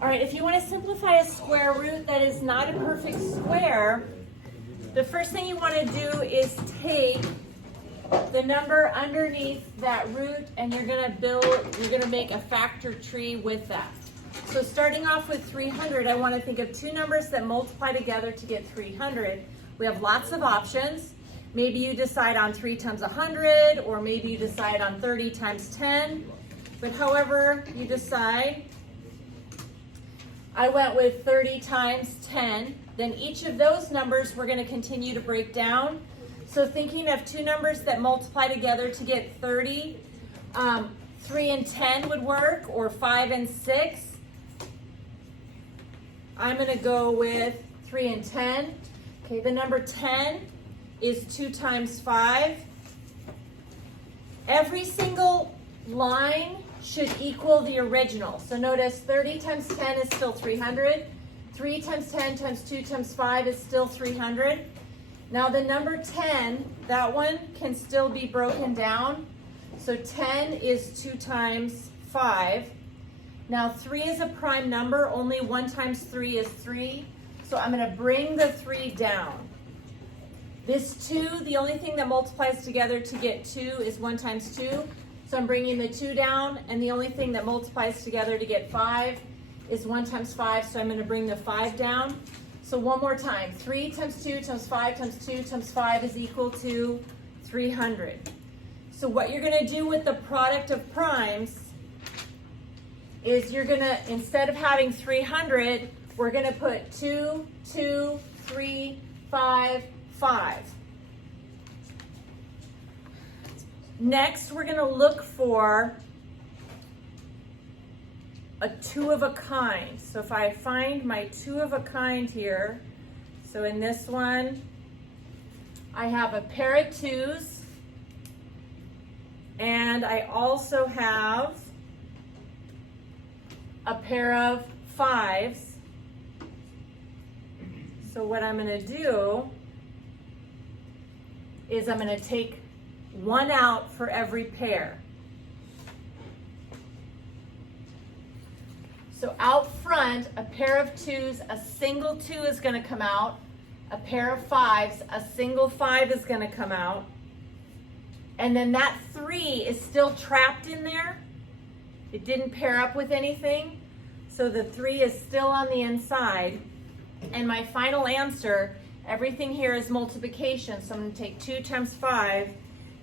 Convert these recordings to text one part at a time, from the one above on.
All right, if you want to simplify a square root that is not a perfect square, the first thing you want to do is take the number underneath that root and you're going to make a factor tree with that. So starting off with 300, I want to think of two numbers that multiply together to get 300. We have lots of options. Maybe you decide on 3 times 100, or maybe you decide on 30 times 10. But however you decide, I went with 30 times 10. Then each of those numbers we're going to continue to break down. So thinking of two numbers that multiply together to get 30, 3 and 10 would work, or 5 and 6. I'm going to go with 3 and 10. Okay, the number 10 is 2 times 5. Every single line should equal the original. So notice 30 times 10 is still 300. 3 times 10 times 2 times 5 is still 300. Now the number 10, that one can still be broken down. So 10 is 2 times 5. Now 3 is a prime number, only 1 times 3 is 3. So I'm going to bring the 3 down. This 2, the only thing that multiplies together to get 2 is 1 times 2. So I'm bringing the 2 down, and the only thing that multiplies together to get 5 is 1 times 5, so I'm going to bring the 5 down. So one more time, 3 times 2 times 5 times 2 times 5 is equal to 300. So what you're going to do with the product of primes is you're going to, instead of having 300, we're going to put 2, 2, 3, 5, 5. Next, we're going to look for a 2 of a kind. So if I find my 2 of a kind here, so in this one, I have a pair of 2s, and I also have a pair of 5s. So what I'm going to do is I'm going to take 1 out for every pair. So out front, a pair of 2s, a single 2 is going to come out. A pair of 5s, a single 5 is going to come out. And then that 3 is still trapped in there. It didn't pair up with anything. So the 3 is still on the inside. And my final answer, everything here is multiplication. So I'm going to take 2 times 5,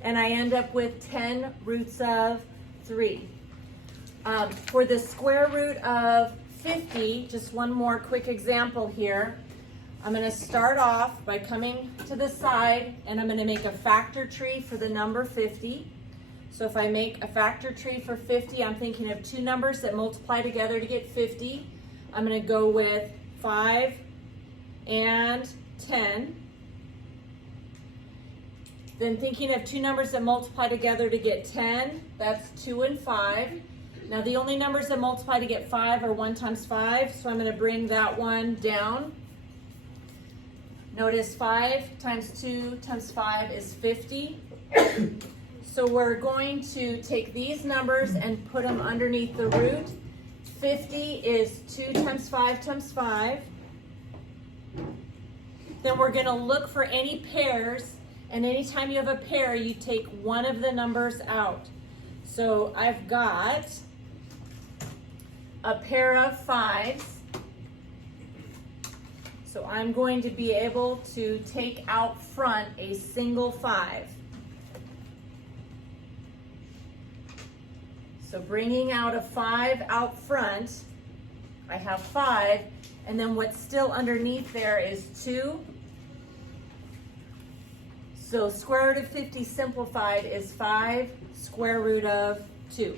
and I end up with 10 roots of 3. For the square root of 50, just one more quick example here. I'm going to start off by coming to the side, and I'm going to make a factor tree for the number 50. So if I make a factor tree for 50, I'm thinking of two numbers that multiply together to get 50. I'm going to go with 5 and 10. Then thinking of two numbers that multiply together to get 10, that's 2 and 5. Now the only numbers that multiply to get 5 are 1 times 5, so I'm going to bring that one down. Notice 5 times 2 times 5 is 50. So we're going to take these numbers and put them underneath the root. 50 is 2 times 5 times 5. Then we're going to look for any pairs, and anytime you have a pair, you take one of the numbers out. So I've got a pair of 5s. So I'm going to be able to take out front a single 5. So bringing out a 5 out front, I have 5, and then what's still underneath there is 2. So square root of 50 simplified is 5 square root of 2.